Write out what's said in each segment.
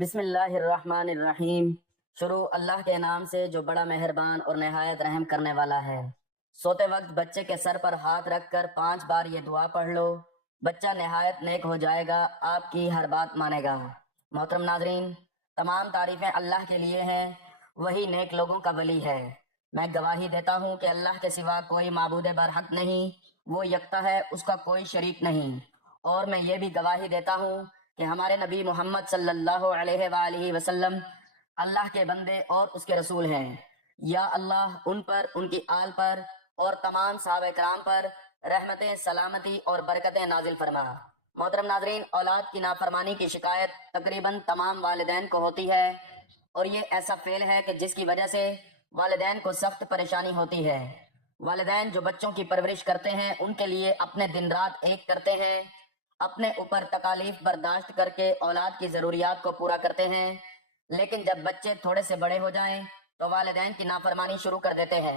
بسم اللہ الرحمن الرحیم۔ شروع اللہ کے نام سے جو بڑا مہربان اور نہایت رحم کرنے والا ہے۔ سوتے وقت بچے کے سر پر ہاتھ رکھ کر 5 بار یہ دعا پڑھ لو، بچہ نہایت نیک ہو جائے گا، آپ کی ہر بات مانے گا۔ محترم ناظرین، تمام تعریفیں اللہ کے لیے ہیں، وہی نیک لوگوں کا ولی ہے۔ میں گواہی دیتا ہوں کہ اللہ کے سوا کوئی معبود برحق نہیں، وہ یکتا ہے، اس کا کوئی شریک نہیں۔ اور میں یہ بھی گواہی دیتا ہوں کہ ہمارے نبی محمد صلی اللہ علیہ وآلہ وسلم اللہ کے بندے اور اس کے رسول ہیں۔ یا اللہ ان پر، ان کی آل پر اور تمام صحابہ کرام پر رحمتیں، سلامتی اور برکتیں نازل فرما۔ محترم ناظرین، اولاد کی نافرمانی کی شکایت تقریباً تمام والدین کو ہوتی ہے، اور یہ ایسا فعل ہے کہ جس کی وجہ سے والدین کو سخت پریشانی ہوتی ہے۔ والدین جو بچوں کی پرورش کرتے ہیں ان کے لیے اپنے دن رات ایک کرتے ہیں، اپنے اوپر تکالیف برداشت کر کے اولاد کی ضروریات کو پورا کرتے ہیں، لیکن جب بچے تھوڑے سے بڑے ہو جائیں تو والدین کی نافرمانی شروع کر دیتے ہیں۔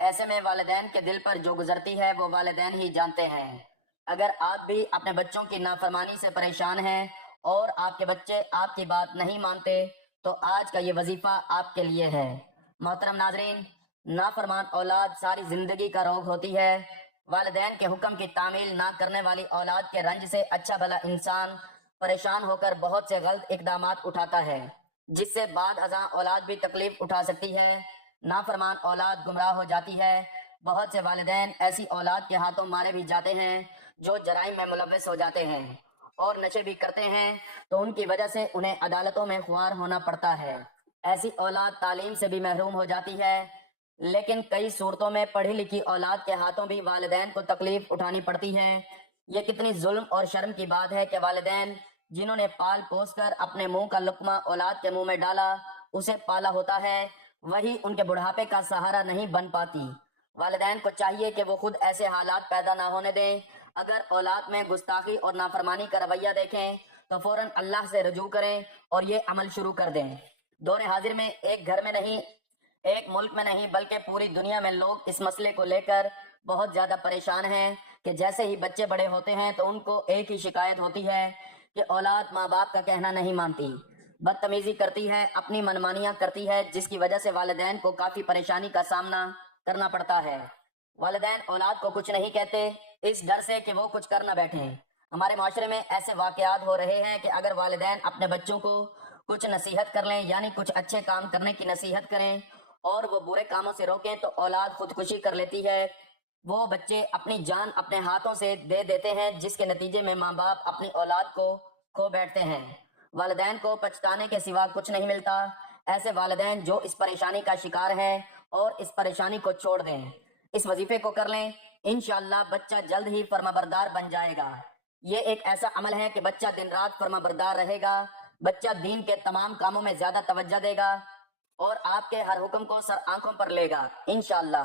ایسے میں والدین کے دل پر جو گزرتی ہے وہ والدین ہی جانتے ہیں۔ اگر آپ بھی اپنے بچوں کی نافرمانی سے پریشان ہیں اور آپ کے بچے آپ کی بات نہیں مانتے تو آج کا یہ وظیفہ آپ کے لیے ہے۔ محترم ناظرین، نافرمان اولاد ساری زندگی کا روگ ہوتی ہے۔ والدین کے حکم کی تعمیل نہ کرنے والی اولاد کے رنج سے اچھا بھلا انسان پریشان ہو کر بہت سے غلط اقدامات اٹھاتا ہے، جس سے بعد ازاں اولاد بھی تکلیف اٹھا سکتی ہے۔ نافرمان اولاد گمراہ ہو جاتی ہے۔ بہت سے والدین ایسی اولاد کے ہاتھوں مارے بھی جاتے ہیں جو جرائم میں ملوث ہو جاتے ہیں اور نشے بھی کرتے ہیں، تو ان کی وجہ سے انہیں عدالتوں میں خوار ہونا پڑتا ہے۔ ایسی اولاد تعلیم سے بھی محروم ہو جاتی ہے، لیکن کئی صورتوں میں پڑھی لکھی اولاد کے ہاتھوں بھی والدین کو تکلیف اٹھانی پڑتی ہے۔ یہ کتنی ظلم اور شرم کی بات ہے کہ والدین جنہوں نے پال پوس کر اپنے منہ کا لقمہ اولاد کے منہ میں ڈالا، اسے پالا ہوتا ہے، وہی ان کے بڑھاپے کا سہارا نہیں بن پاتی۔ والدین کو چاہیے کہ وہ خود ایسے حالات پیدا نہ ہونے دیں۔ اگر اولاد میں گستاخی اور نافرمانی کا رویہ دیکھیں تو فوراً اللہ سے رجوع کریں اور یہ عمل شروع کر دیں۔ دور حاضر میں ایک گھر میں نہیں، ایک ملک میں نہیں بلکہ پوری دنیا میں لوگ اس مسئلے کو لے کر بہت زیادہ پریشان ہیں کہ جیسے ہی بچے بڑے ہوتے ہیں تو ان کو ایک ہی شکایت ہوتی ہے کہ اولاد ماں باپ کا کہنا نہیں مانتی، بدتمیزی کرتی ہے، اپنی منمانیاں کرتی ہے، جس کی وجہ سے والدین کو کافی پریشانی کا سامنا کرنا پڑتا ہے۔ والدین اولاد کو کچھ نہیں کہتے اس ڈر سے کہ وہ کچھ کر نہ بیٹھیں۔ ہمارے معاشرے میں ایسے واقعات ہو رہے ہیں کہ اگر والدین اپنے بچوں کو کچھ نصیحت کر لیں، یعنی کچھ اچھے کام کرنے کی نصیحت کریں اور وہ برے کاموں سے روکیں، تو اولاد خودکشی کر لیتی ہے۔ وہ بچے اپنی جان اپنے ہاتھوں سے دے دیتے ہیں، جس کے نتیجے میں ماں باپ اپنی اولاد کو کھو بیٹھتے ہیں۔ والدین کو پچھتانے کے سوا کچھ نہیں ملتا۔ ایسے والدین جو اس پریشانی کا شکار ہیں اور اس پریشانی کو چھوڑ دیں، اس وظیفے کو کر لیں، انشاءاللہ بچہ جلد ہی فرمانبردار بن جائے گا۔ یہ ایک ایسا عمل ہے کہ بچہ دن رات فرمانبردار رہے گا، بچہ دین کے تمام کاموں میں زیادہ توجہ دے گا اور آپ کے ہر حکم کو سر آنکھوں پر لے گا انشاءاللہ۔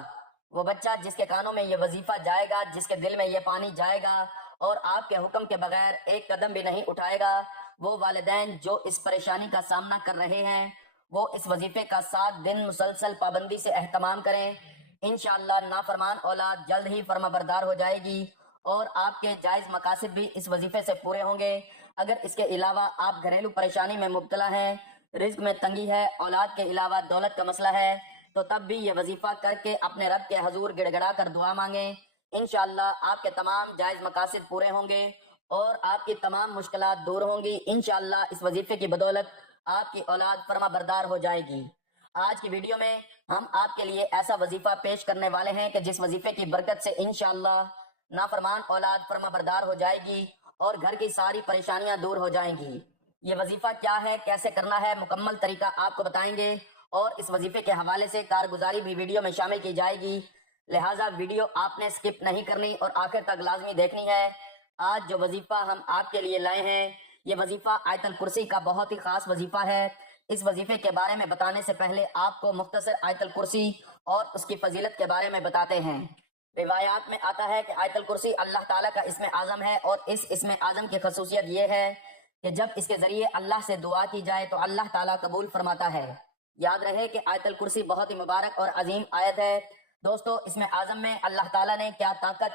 وہ بچہ جس کے کانوں میں یہ وظیفہ جائے گا، جس کے دل میں یہ پانی جائے گا اور آپ کے حکم کے بغیر ایک قدم بھی نہیں اٹھائے گا، وہ والدین جو اس پریشانی کا سامنا کر رہے ہیں وہ اس وظیفے کا 7 دن مسلسل پابندی سے اہتمام کریں، انشاءاللہ نافرمان اولاد جلد ہی فرمانبردار ہو جائے گی اور آپ کے جائز مقاصد بھی اس وظیفے سے پورے ہوں گے۔ اگر اس کے علاوہ آپ گھریلو پریشانی میں مبتلا ہیں، رزق میں تنگی ہے، اولاد کے علاوہ دولت کا مسئلہ ہے، تو تب بھی یہ وظیفہ کر کے اپنے رب کے حضور گڑ گڑا کر دعا مانگیں، انشاءاللہ آپ کے تمام جائز مقاصد پورے ہوں گے اور آپ کی تمام مشکلات دور ہوں گی۔ انشاءاللہ اس وظیفے کی بدولت آپ کی اولاد فرما بردار ہو جائے گی۔ آج کی ویڈیو میں ہم آپ کے لیے ایسا وظیفہ پیش کرنے والے ہیں کہ جس وظیفے کی برکت سے انشاءاللہ نافرمان اولاد فرما بردار ہو جائے گی اور گھر کی ساری پریشانیاں دور ہو جائیں گی۔ یہ وظیفہ کیا ہے، کیسے کرنا ہے، مکمل طریقہ آپ کو بتائیں گے اور اس وظیفے کے حوالے سے کارگزاری بھی ویڈیو میں شامل کی جائے گی، لہٰذا ویڈیو آپ نے سکپ نہیں کرنی اور آخر تک لازمی دیکھنی ہے۔ آج جو وظیفہ ہم آپ کے لیے لائے ہیں یہ وظیفہ آیت الکرسی کا بہت ہی خاص وظیفہ ہے۔ اس وظیفے کے بارے میں بتانے سے پہلے آپ کو مختصر آیت الکرسی اور اس کی فضیلت کے بارے میں بتاتے ہیں۔ روایات میں آتا ہے کہ آیت الکرسی اللہ تعالیٰ کا اسم اعظم ہے اور اس اسم اعظم کی خصوصیت یہ ہے کہ جب اس کے ذریعے اللہ سے دعا کی جائے تو اللہ تعالیٰ قبول فرماتا ہے۔ یاد رہے کہ آیت الکرسی بہت ہی مبارک اور عظیم آیت ہے۔ دوستو، اسم اعظم میں اللہ تعالیٰ نے کیا طاقت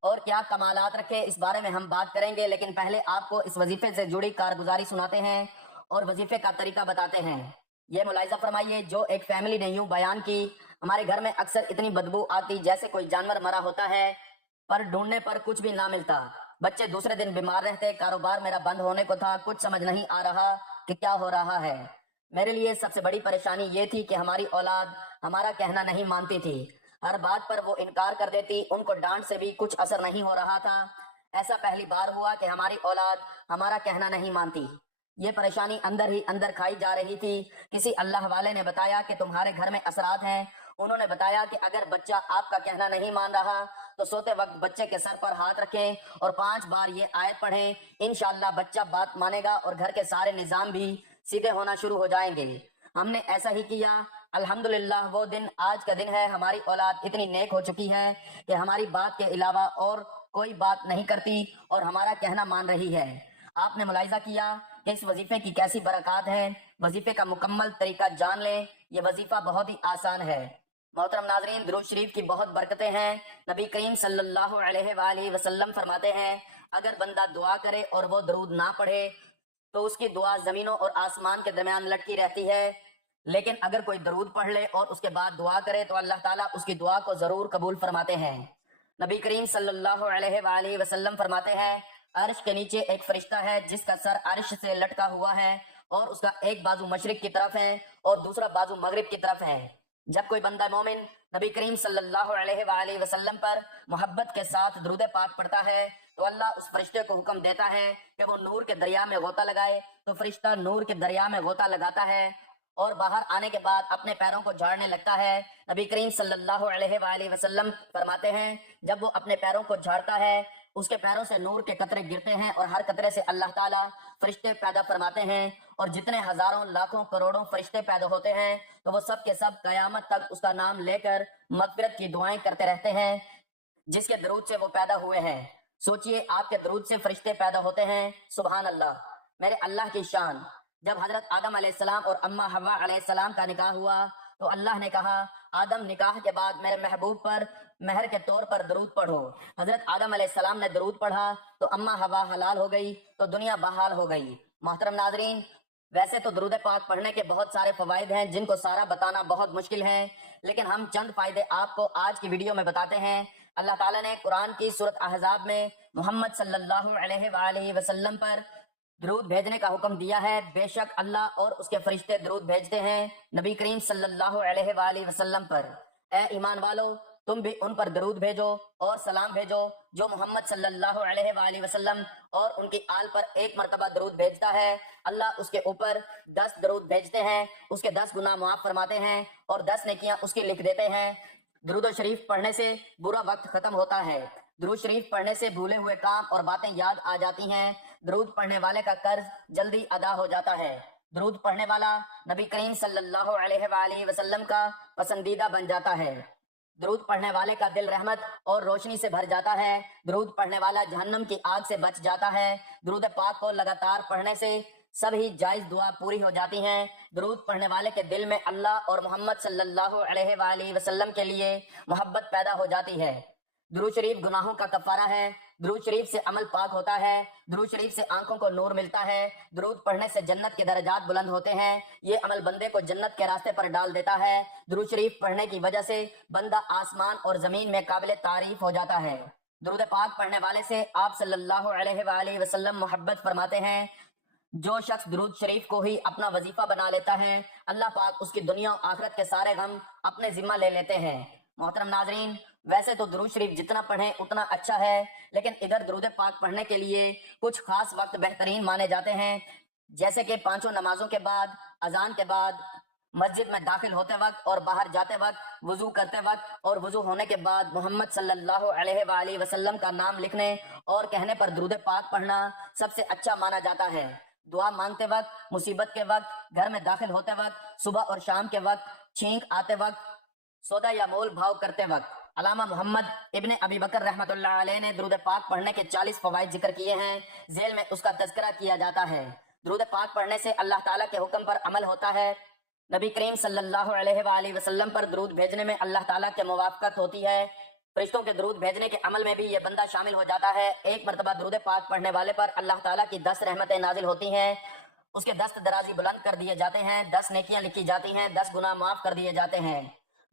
اور کیا کمالات رکھے اس بارے میں ہم بات کریں گے، لیکن پہلے آپ کو اس وظیفے سے جڑی کارگزاری سناتے ہیں اور وظیفے کا طریقہ بتاتے ہیں۔ یہ ملاحظہ فرمائیے، جو ایک فیملی نے یوں بیان کی، ہمارے گھر میں اکثر اتنی بدبو آتی جیسے کوئی جانور مرا ہوتا ہے، پر ڈھونڈنے پر کچھ بھی نہ ملتا۔ بچے دوسرے دن بیمار رہتے، کاروبار میرا بند ہونے کو تھا، کچھ سمجھ نہیں آ رہا کہ کیا ہو رہا ہے۔ میرے لیے سب سے بڑی پریشانی یہ تھی کہ ہماری اولاد ہمارا کہنا نہیں مانتی تھی، ہر بات پر وہ انکار کر دیتی، ان کو ڈانٹ سے بھی کچھ اثر نہیں ہو رہا تھا۔ ایسا پہلی بار ہوا کہ ہماری اولاد ہمارا کہنا نہیں مانتی۔ یہ پریشانی اندر ہی اندر کھائی جا رہی تھی۔ کسی اللہ والے نے بتایا کہ تمہارے گھر میں اثرات ہیں۔ انہوں نے بتایا کہ اگر بچہ آپ کا کہنا نہیں مان رہا تو سوتے وقت بچے کے سر پر ہاتھ رکھیں اور 5 بار یہ آیت پڑھیں، انشاءاللہ بچہ بات مانے گا اور گھر کے سارے نظام بھی سیدھے ہونا شروع ہو جائیں گے۔ ہم نے ایسا ہی کیا۔ الحمدللہ وہ دن آج کا دن ہے۔ ہماری اولاد اتنی نیک ہو چکی ہے کہ ہماری بات کے علاوہ اور کوئی بات نہیں کرتی اور ہمارا کہنا مان رہی ہے۔ آپ نے ملاحظہ کیا کہ اس وظیفے کی کیسی برکات ہیں۔ وظیفے کا مکمل طریقہ جان لیں، یہ وظیفہ بہت ہی آسان ہے۔ محترم ناظرین، درود شریف کی بہت برکتیں ہیں۔ نبی کریم صلی اللہ علیہ وآلہ وسلم فرماتے ہیں، اگر بندہ دعا کرے اور وہ درود نہ پڑھے تو اس کی دعا زمینوں اور آسمان کے درمیان لٹکی رہتی ہے، لیکن اگر کوئی درود پڑھ لے اور اس کے بعد دعا کرے تو اللہ تعالیٰ اس کی دعا کو ضرور قبول فرماتے ہیں۔ نبی کریم صلی اللہ علیہ وآلہ وسلم فرماتے ہیں، عرش کے نیچے ایک فرشتہ ہے جس کا سر عرش سے لٹکا ہوا ہے اور اس کا ایک بازو مشرق کی طرف ہے اور دوسرا بازو مغرب کی طرف ہے۔ جب کوئی بندہ مومن نبی کریم صلی اللہ علیہ وآلہ وسلم پر محبت کے ساتھ درود پاک پڑھتا ہے تو اللہ اس فرشتے کو حکم دیتا ہے کہ وہ نور کے دریا میں غوطہ لگائے، تو فرشتہ نور کے دریا میں غوطہ لگاتا ہے اور باہر آنے کے بعد اپنے پیروں کو جھاڑنے لگتا ہے۔ نبی کریم صلی اللہ علیہ وآلہ وسلم فرماتے ہیں، جب وہ اپنے پیروں کو جھاڑتا ہے اس کے پیروں سے نور کے قطرے گرتے ہیں اور ہر قطرے سے اللہ تعالیٰ فرشتے پیدا فرماتے ہیں، اور جتنے ہزاروں لاکھوں کروڑوں فرشتے پیدا ہوتے ہیں تو وہ سب کے سب قیامت تک اس کا نام لے کر مغفرت کی دعائیں کرتے رہتے ہیں جس کے درود سے وہ پیدا ہوئے ہیں۔ سوچئے، آپ کے درود سے فرشتے پیدا ہوتے ہیں۔ سبحان اللہ، میرے اللہ کی شان۔ جب حضرت آدم علیہ السلام اور اماں حوا علیہ السلام کا نکاح ہوا تو اللہ نے کہا، آدم نکاح کے بعد میرے محبوب پر مہر کے طور پر درود پڑھو۔ حضرت آدم علیہ السلام نے درود پڑھا تو اماں حوا حلال ہو گئی تو دنیا بحال ہو گئی۔ محترم ناظرین، ویسے تو درود پاک پڑھنے کے بہت سارے فوائد ہیں جن کو سارا بتانا بہت مشکل ہے، لیکن ہم چند فائدے آپ کو آج کی ویڈیو میں بتاتے ہیں۔ اللہ تعالیٰ نے قرآن کی سورۃ احزاب میں محمد صلی اللہ علیہ وآلہ وسلم پر درود بھیجنے کا حکم دیا ہے۔ بے شک اللہ اور اس کے فرشتے درود بھیجتے ہیں نبی کریم صلی اللہ علیہ وآلہ وسلم پر۔ اے ایمان والو، تم بھی ان پر درود بھیجو اور سلام بھیجو۔ جو محمد صلی اللہ علیہ وآلہ وسلم اور ان کی آل پر ایک مرتبہ درود بھیجتا ہے، اللہ اس کے اوپر 10 درود بھیجتے ہیں، اس کے 10 گناہ معاف فرماتے ہیں اور 10 نیکیاں اس کی لکھ دیتے ہیں۔ درود و شریف پڑھنے سے برا وقت ختم ہوتا ہے۔ درود شریف پڑھنے سے بھولے ہوئے کام اور باتیں یاد آ جاتی ہیں۔ درود پڑھنے والے کا قرض جلدی ادا ہو جاتا ہے۔ درود پڑھنے والا نبی کریم صلی اللہ علیہ وآلہ وسلم کا پسندیدہ بن جاتا ہے۔ درود پڑھنے والے کا دل رحمت اور روشنی سے بھر جاتا ہے۔ درود پڑھنے والا جہنم کی آگ سے بچ جاتا ہے۔ درود پاک کو لگاتار پڑھنے سے سبھی جائز دعا پوری ہو جاتی ہیں۔ درود پڑھنے والے کے دل میں اللہ اور محمد صلی اللہ علیہ وآلہ وسلم کے لیے محبت پیدا ہو جاتی ہے۔ درود شریف گناہوں کا کفارہ ہے۔ درود شریف سے عمل پاک ہوتا ہے۔ درود شریف سے آنکھوں کو نور ملتا ہے۔ درود پڑھنے سے جنت کے درجات بلند ہوتے ہیں۔ یہ عمل بندے کو جنت کے راستے پر ڈال دیتا ہے۔ درود شریف پڑھنے کی وجہ سے بندہ آسمان اور زمین میں قابل تعریف ہو جاتا ہے۔ درود پاک پڑھنے والے سے آپ صلی اللہ علیہ وآلہ وسلم محبت فرماتے ہیں۔ جو شخص درود شریف کو ہی اپنا وظیفہ بنا لیتا ہے، اللہ پاک اس کی دنیا و آخرت کے سارے غم اپنے ذمہ لے لیتے ہیں۔ محترم ناظرین، ویسے تو درود شریف جتنا پڑھیں اتنا اچھا ہے، لیکن ادھر درود پاک پڑھنے کے لیے کچھ خاص وقت بہترین مانے جاتے ہیں، جیسے کہ 5 نمازوں کے بعد، اذان کے بعد، مسجد میں داخل ہوتے وقت اور باہر جاتے وقت، وضو کرتے وقت اور وضو ہونے کے بعد محمد صلی اللہ علیہ وآلہ وسلم کا نام لکھنے اور کہنے پر درود پاک پڑھنا سب سے اچھا مانا جاتا ہے۔ دعا مانگتے وقت، مصیبت کے وقت، گھر میں داخل ہوتے وقت، صبح اور شام کے وقت، چھینک آتے وقت، سودا یا مول بھاؤ کرتے وقت۔ علامہ محمد ابن ابی بکر رحمۃ اللہ علیہ نے درود پاک پڑھنے کے 40 فوائد ذکر کیے ہیں، ذیل میں اس کا تذکرہ کیا جاتا ہے۔ درود پاک پڑھنے سے اللہ تعالیٰ کے حکم پر عمل ہوتا ہے۔ نبی کریم صلی اللہ علیہ وآلہ وسلم پر درود بھیجنے میں اللہ تعالیٰ کے موافقت ہوتی ہے۔ فرشتوں کے درود بھیجنے کے عمل میں بھی یہ بندہ شامل ہو جاتا ہے۔ ایک مرتبہ درود پاک پڑھنے والے پر اللہ تعالیٰ کی 10 رحمتیں نازل ہوتی ہیں اس کے دست درازی بلند کر دیے جاتے ہیں، 10 نیکیاں لکھی جاتی ہیں، 10 گناہ معاف کر دیے جاتے ہیں۔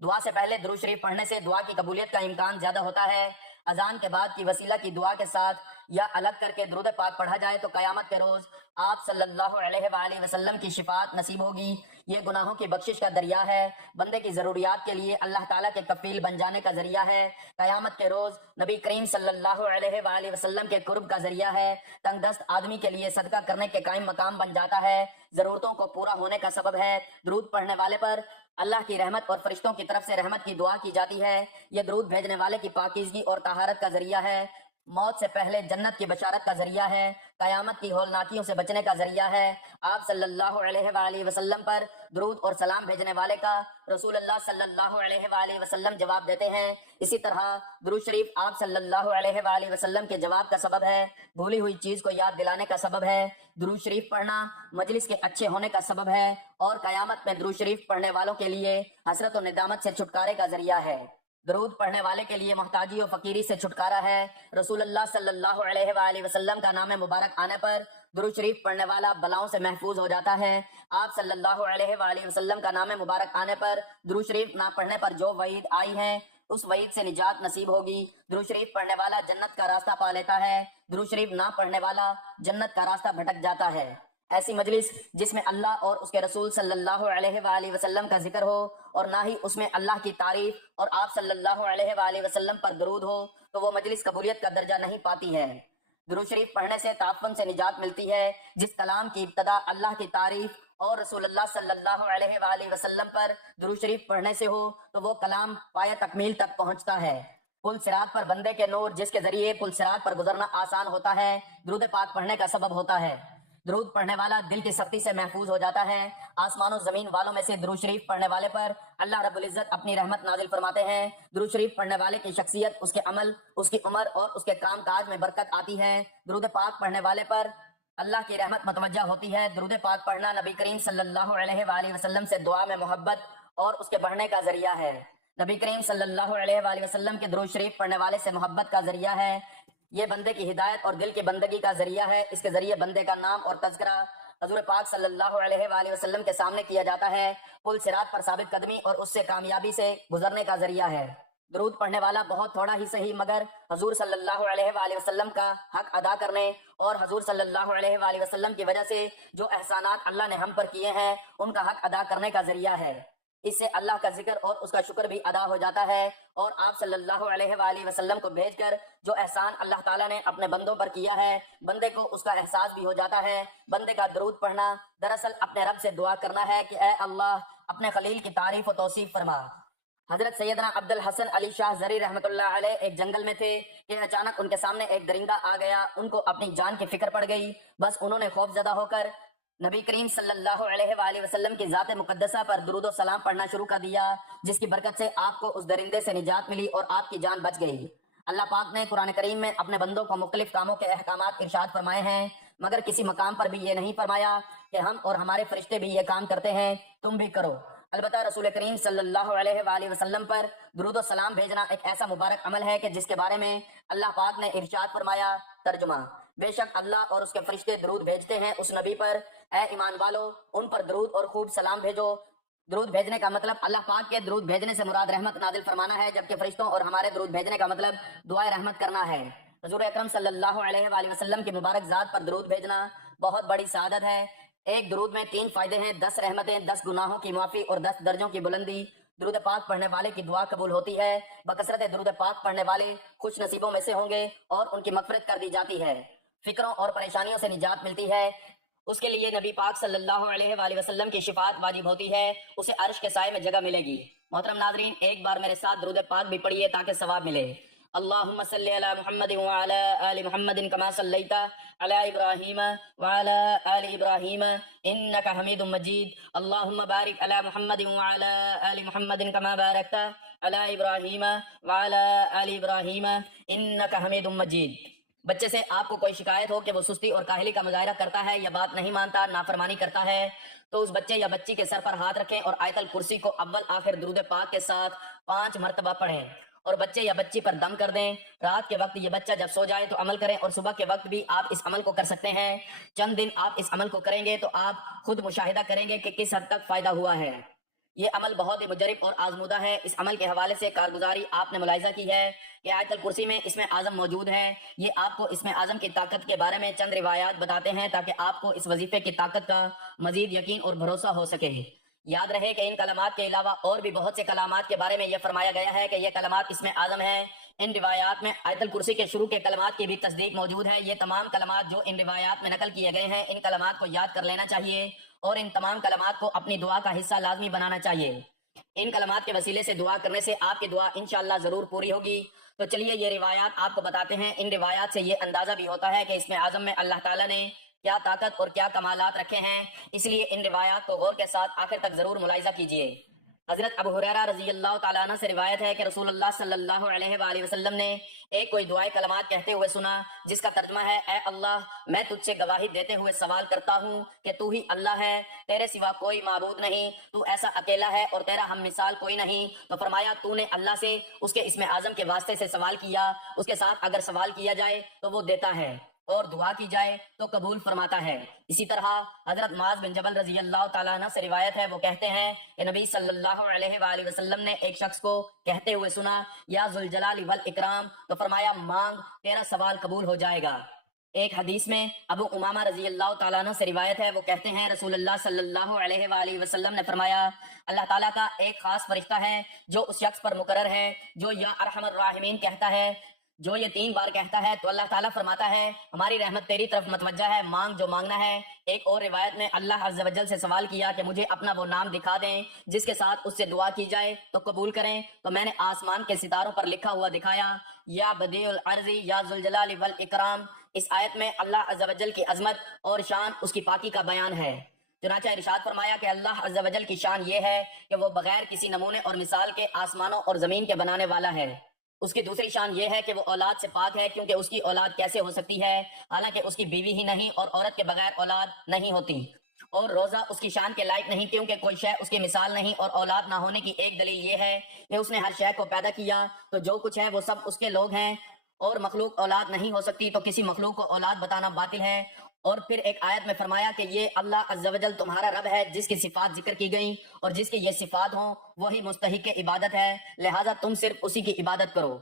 دعا سے پہلے درود شریف پڑھنے سے دعا کی قبولیت کا امکان زیادہ ہوتا ہے۔ اذان کے بعد کی وسیلہ کی دعا کے ساتھ یا الگ کر کے درود پاک پڑھا جائے تو قیامت کے روز آپ صلی اللہ علیہ وآلہ وسلم کی شفاعت نصیب ہوگی۔ یہ گناہوں کی بخشش کا دریا ہے، بندے کی ضروریات کے لیے اللہ تعالیٰ کے کفیل بن جانے کا ذریعہ ہے، قیامت کے روز نبی کریم صلی اللہ علیہ وآلہ وسلم کے قرب کا ذریعہ ہے، تنگ دست آدمی کے لیے صدقہ کرنے کے قائم مقام بن جاتا ہے، ضرورتوں کو پورا ہونے کا سبب ہے۔ درود پڑھنے والے پر اللہ کی رحمت اور فرشتوں کی طرف سے رحمت کی دعا کی جاتی ہے۔ یہ درود بھیجنے والے کی پاکیزگی اور طہارت کا ذریعہ ہے، موت سے پہلے جنت کی بشارت کا ذریعہ ہے، قیامت کی ہولناکیوں سے بچنے کا ذریعہ ہے۔ آپ صلی اللہ علیہ وآلہ وسلم پر درود اور سلام بھیجنے والے کا رسول اللہ صلی اللہ علیہ وآلہ وسلم جواب دیتے ہیں۔ اسی طرح درود شریف آپ صلی اللہ علیہ وآلہ وسلم کے جواب کا سبب ہے، بھولی ہوئی چیز کو یاد دلانے کا سبب ہے، درود شریف پڑھنا مجلس کے اچھے ہونے کا سبب ہے، اور قیامت میں درود شریف پڑھنے والوں کے لیے حسرت و ندامت سے چھٹکارے کا ذریعہ ہے۔ درود پڑھنے والے کے لیے محتاجی و فقیری سے چھٹکارا ہے۔ رسول اللہ صلی اللہ علیہ وآلہ وسلم کا نام مبارک آنے پر درود شریف پڑھنے والا بلاؤں سے محفوظ ہو جاتا ہے۔ آپ صلی اللہ علیہ وآلہ وسلم کا نام مبارک آنے پر درود شریف نہ پڑھنے پر جو وعید آئی ہے اس وعید سے نجات نصیب ہوگی۔ درود شریف پڑھنے والا جنت کا راستہ پا لیتا ہے، درود شریف نہ پڑھنے والا جنت کا راستہ بھٹک جاتا ہے۔ ایسی مجلس جس میں اللہ اور اس کے رسول صلی اللہ علیہ وآلہ وسلم کا ذکر ہو اور نہ ہی اس میں اللہ کی تعریف اور آپ صلی اللہ علیہ وآلہ وسلم پر درود ہو تو وہ مجلس قبولیت کا درجہ نہیں پاتی ہے۔ درود شریف پڑھنے سے تعفن سے نجات ملتی ہے۔ جس کلام کی ابتدا اللہ کی تعریف اور رسول اللہ صلی اللہ علیہ وآلہ وسلم پر درود شریف پڑھنے سے ہو تو وہ کلام پایہ تکمیل تک پہنچتا ہے۔ پل صراط پر بندے کے نور جس کے ذریعے پل صراط پر گزرنا آسان ہوتا ہے، درود پاک پڑھنے کا سبب ہوتا ہے۔ درود پڑھنے والا دل کی سختی سے محفوظ ہو جاتا ہے۔ آسمان و زمین والوں میں سے درود شریف پڑھنے والے پر اللہ رب العزت اپنی رحمت نازل فرماتے ہیں۔ درود شریف پڑھنے والے کی شخصیت، اس کے عمل، اس کی عمر اور اس کے کام کاج میں برکت آتی ہے۔ درود پاک پڑھنے والے پر اللہ کی رحمت متوجہ ہوتی ہے۔ درود پاک پڑھنا نبی کریم صلی اللہ علیہ وآلہ وسلم سے دعا میں محبت اور اس کے بڑھنے کا ذریعہ ہے۔ نبی کریم صلی اللہ علیہ وآلہ وسلم کے درود شریف پڑھنے والے سے محبت کا ذریعہ ہے۔ یہ بندے کی ہدایت اور دل کی بندگی کا ذریعہ ہے۔ اس کے ذریعے بندے کا نام اور تذکرہ حضور پاک صلی اللہ علیہ وآلہ وسلم کے سامنے کیا جاتا ہے۔ پل صراط پر ثابت قدمی اور اس سے کامیابی سے گزرنے کا ذریعہ ہے۔ درود پڑھنے والا بہت تھوڑا ہی صحیح مگر حضور صلی اللہ علیہ وآلہ وسلم کا حق ادا کرنے اور حضور صلی اللہ علیہ وآلہ وسلم کی وجہ سے جو احسانات اللہ نے ہم پر کیے ہیں ان کا حق ادا کرنے کا ذریعہ ہے۔ اس سے اللہ کا ذکر اور اس کا شکر بھی ادا ہو جاتا ہے، اور آپ صلی اللہ علیہ وآلہ وسلم کو بھیج کر جو احسان اللہ تعالیٰ نے اپنے بندوں پر کیا ہے بندے کو اس کا احساس بھی ہو جاتا ہے۔ بندے کا درود پڑھنا دراصل اپنے رب سے دعا کرنا ہے کہ اے اللہ اپنے خلیل کی تعریف و توصیف فرما۔ حضرت سیدنا عبد الحسن علی شاہ زری رحمۃ اللہ علیہ ایک جنگل میں تھے کہ اچانک ان کے سامنے ایک درندہ آ گیا۔ ان کو اپنی جان کی فکر پڑ گئی، بس انہوں نے خوف زدہ ہو کر نبی کریم صلی اللہ علیہ وآلہ وسلم کی ذات مقدسہ پر درود و سلام پڑھنا شروع کر دیا، جس کی برکت سے آپ کو اس درندے سے نجات ملی اور آپ کی جان بچ گئی۔ اللہ پاک نے قرآن کریم میں اپنے بندوں کو مختلف کاموں کے احکامات ارشاد فرمائے ہیں، مگر کسی مقام پر بھی یہ نہیں فرمایا کہ ہم اور ہمارے فرشتے بھی یہ کام کرتے ہیں، تم بھی کرو۔ البتہ رسول کریم صلی اللہ علیہ وآلہ وسلم پر درود و سلام بھیجنا ایک ایسا مبارک عمل ہے کہ جس کے بارے میں اللہ پاک نے ارشاد فرمایا۔ ترجمہ: بے شک اللہ اور اس کے فرشتے درود بھیجتے ہیں اس نبی پر، اے ایمان والو ان پر درود اور خوب سلام بھیجو۔ درود بھیجنے کا مطلب اللہ پاک کے درود بھیجنے سے مراد رحمت نازل فرمانا ہے، جبکہ فرشتوں اور ہمارے درود بھیجنے کا مطلب دعائے رحمت کرنا ہے۔ حضور اکرم صلی اللہ علیہ وآلہ وسلم کی مبارک ذات پر درود بھیجنا بہت بڑی سعادت ہے۔ ایک درود میں 3 فائدے ہیں: 10 رحمتیں، 10 گناہوں کی معافی اور 10 درجوں کی بلندی۔ درود پاک پڑھنے والے کی دعا قبول ہوتی ہے، بکثرت درود پاک پڑھنے والے خوش نصیبوں میں سے ہوں گے اور ان کی مغفرت کر دی جاتی ہے، فکروں اور پریشانیوں سے نجات ملتی ہے۔ اس کے لیے نبی پاک صلی اللہ علیہ وآلہ وسلم کی شفاعت واجب ہوتی ہے، اسے عرش کے سائے میں جگہ ملے گی۔ محترم ناظرین، ایک بار میرے ساتھ درود پاک بھی پڑھیے تاکہ ثواب ملے۔ اللہم صلی علی محمد وعلی آل محمد کما صلیت علی ابراہیم وعلی آل ابراہیم انک حمید مجید۔ اللہم بارک علی محمد وعلی آل محمد کما بارکت علی ابراہیم وعلی آل ابراہیم انک حمید مجید۔ بچے سے آپ کو کوئی شکایت ہو کہ وہ سستی اور کاہلی کا مظاہرہ کرتا ہے یا بات نہیں مانتا، نافرمانی کرتا ہے، تو اس بچے یا بچی کے سر پر ہاتھ رکھیں اور آیت الکرسی کو اول آخر درود پاک کے ساتھ 5 مرتبہ پڑھیں اور بچے یا بچی پر دم کر دیں۔ رات کے وقت یہ بچہ جب سو جائے تو عمل کریں، اور صبح کے وقت بھی آپ اس عمل کو کر سکتے ہیں۔ چند دن آپ اس عمل کو کریں گے تو آپ خود مشاہدہ کریں گے کہ کس حد تک فائدہ ہوا ہے۔ یہ عمل بہت ہی مجرب اور آزمودہ ہے۔ اس عمل کے حوالے سے کارگزاری آپ نے ملاحظہ کی ہے کہ آیت الکرسی میں اسم اعظم موجود ہے۔ یہ آپ کو اسم اعظم کی طاقت کے بارے میں چند روایات بتاتے ہیں تاکہ آپ کو اس وظیفے کی طاقت کا مزید یقین اور بھروسہ ہو سکے۔ یاد رہے کہ ان کلمات کے علاوہ اور بھی بہت سے کلمات کے بارے میں یہ فرمایا گیا ہے کہ یہ کلمات اسم اعظم ہیں۔ ان روایات میں آیت الکرسی کے شروع کے کلمات کی بھی تصدیق موجود ہے۔ یہ تمام کلمات جو ان روایات میں نقل کیے گئے ہیں، ان کلمات کو یاد کر لینا چاہیے اور ان تمام کلمات کو اپنی دعا کا حصہ لازمی بنانا چاہیے۔ ان کلمات کے وسیلے سے دعا کرنے سے آپ کی دعا انشاءاللہ ضرور پوری ہوگی۔ تو چلیے یہ روایات آپ کو بتاتے ہیں۔ ان روایات سے یہ اندازہ بھی ہوتا ہے کہ اسم اعظم میں اللہ تعالیٰ نے کیا طاقت اور کیا کمالات رکھے ہیں، اس لیے ان روایات کو غور کے ساتھ آخر تک ضرور ملاحظہ کیجیے۔ حضرت ابو ہریرہ رضی اللہ تعالیٰ عنہ سے روایت ہے کہ رسول اللہ صلی اللہ علیہ وآلہ وسلم نے ایک کوئی دعائے کلمات کہتے ہوئے سنا جس کا ترجمہ ہے: اے اللہ، میں تجھ سے گواہی دیتے ہوئے سوال کرتا ہوں کہ تو ہی اللہ ہے، تیرے سوا کوئی معبود نہیں، تو ایسا اکیلا ہے اور تیرا ہم مثال کوئی نہیں۔ تو فرمایا تو نے اللہ سے اس کے اسم اعظم کے واسطے سے سوال کیا، اس کے ساتھ اگر سوال کیا جائے تو وہ دیتا ہے اور دعا کی جائے تو قبول فرماتا ہے۔ اسی طرح حضرت معاذ بن جبل رضی اللہ تعالیٰ عنہ سے روایت ہے، وہ کہتے ہیں کہ نبی صلی اللہ علیہ وآلہ وسلم نے ایک شخص کو کہتے ہوئے سنا: یا ذوالجلال والاکرام، تو فرمایا مانگ، تیرا سوال قبول ہو جائے گا۔ ایک حدیث میں ابو امامہ رضی اللہ تعالیٰ عنہ سے روایت ہے، وہ کہتے ہیں رسول اللہ صلی اللہ علیہ وآلہ وسلم نے فرمایا: اللہ تعالیٰ کا ایک خاص فرشتہ ہے جو اس شخص پر مقرر ہے جو یا ارحم الراحمین کہتا ہے۔ جو یہ 3 بار کہتا ہے تو اللہ تعالیٰ فرماتا ہے ہماری رحمت تیری طرف متوجہ ہے، مانگ جو مانگنا ہے۔ ایک اور روایت میں اللہ عز و جل سے سوال کیا کہ مجھے اپنا وہ نام دکھا دیں جس کے ساتھ اس سے دعا کی جائے تو قبول کریں، تو میں نے آسمان کے ستاروں پر لکھا ہوا دکھایا: یا بدیع الارض یا ذوالجلال والاکرام۔ اس آیت میں اللہ عز و جل کی عظمت اور شان، اس کی پاکی کا بیان ہے۔ چنانچہ ارشاد فرمایا کہ اللہ عز و جل کی شان یہ ہے کہ وہ بغیر کسی نمونے اور مثال کے آسمانوں اور زمین کے بنانے والا ہے۔ اس کی دوسری شان یہ ہے کہ وہ اولاد سے پاک ہے، کیونکہ اس کی اولاد کیسے ہو سکتی ہے حالانکہ اس کی بیوی ہی نہیں، اور عورت کے بغیر اولاد نہیں ہوتی۔ اور روزہ اس کی شان کے لائق نہیں، کیونکہ کوئی شے اس کی مثال نہیں، اور اولاد نہ ہونے کی ایک دلیل یہ ہے کہ اس نے ہر شے کو پیدا کیا، تو جو کچھ ہے وہ سب اس کے لوگ ہیں، اور مخلوق اولاد نہیں ہو سکتی، تو کسی مخلوق کو اولاد بتانا باطل ہے۔ اور پھر ایک آیت میں فرمایا کہ یہ اللہ عز و جل تمہارا رب ہے جس کی صفات ذکر کی گئیں، اور جس کی یہ صفات ہوں وہی مستحق عبادت ہے، لہٰذا تم صرف اسی کی عبادت کرو۔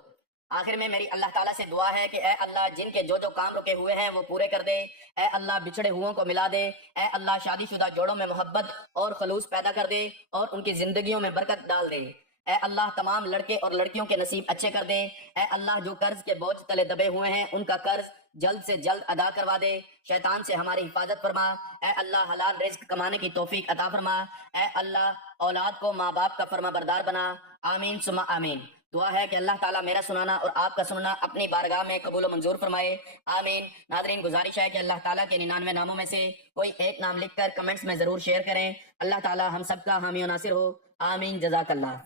آخر میں میری اللہ تعالیٰ سے دعا ہے کہ اے اللہ جن کے جو کام رکے ہوئے ہیں وہ پورے کر دے، اے اللہ بچھڑے ہوئوں کو ملا دے، اے اللہ شادی شدہ جوڑوں میں محبت اور خلوص پیدا کر دے اور ان کی زندگیوں میں برکت ڈال دے، اے اللہ تمام لڑکے اور لڑکیوں کے نصیب اچھے کر دے، اے اللہ جو قرض کے بوجھ تلے دبے ہوئے ہیں ان کا قرض جلد سے جلد ادا کروا دے، شیطان سے ہماری حفاظت فرما، اے اللہ حلال رزق کمانے کی توفیق عطا فرما، اے اللہ اولاد کو ماں باپ کا فرما بردار بنا، آمین ثم آمین۔ دعا ہے کہ اللہ تعالیٰ میرا سنانا اور آپ کا سننا اپنی بارگاہ میں قبول و منظور فرمائے، آمین۔ ناظرین گزارش ہے کہ اللہ تعالیٰ کے 99 ناموں میں سے کوئی ایک نام لکھ کر کمنٹس میں ضرور شیئر کریں۔ اللہ تعالیٰ ہم سب کا حامی و ناصر ہو، آمین، جزاک اللہ۔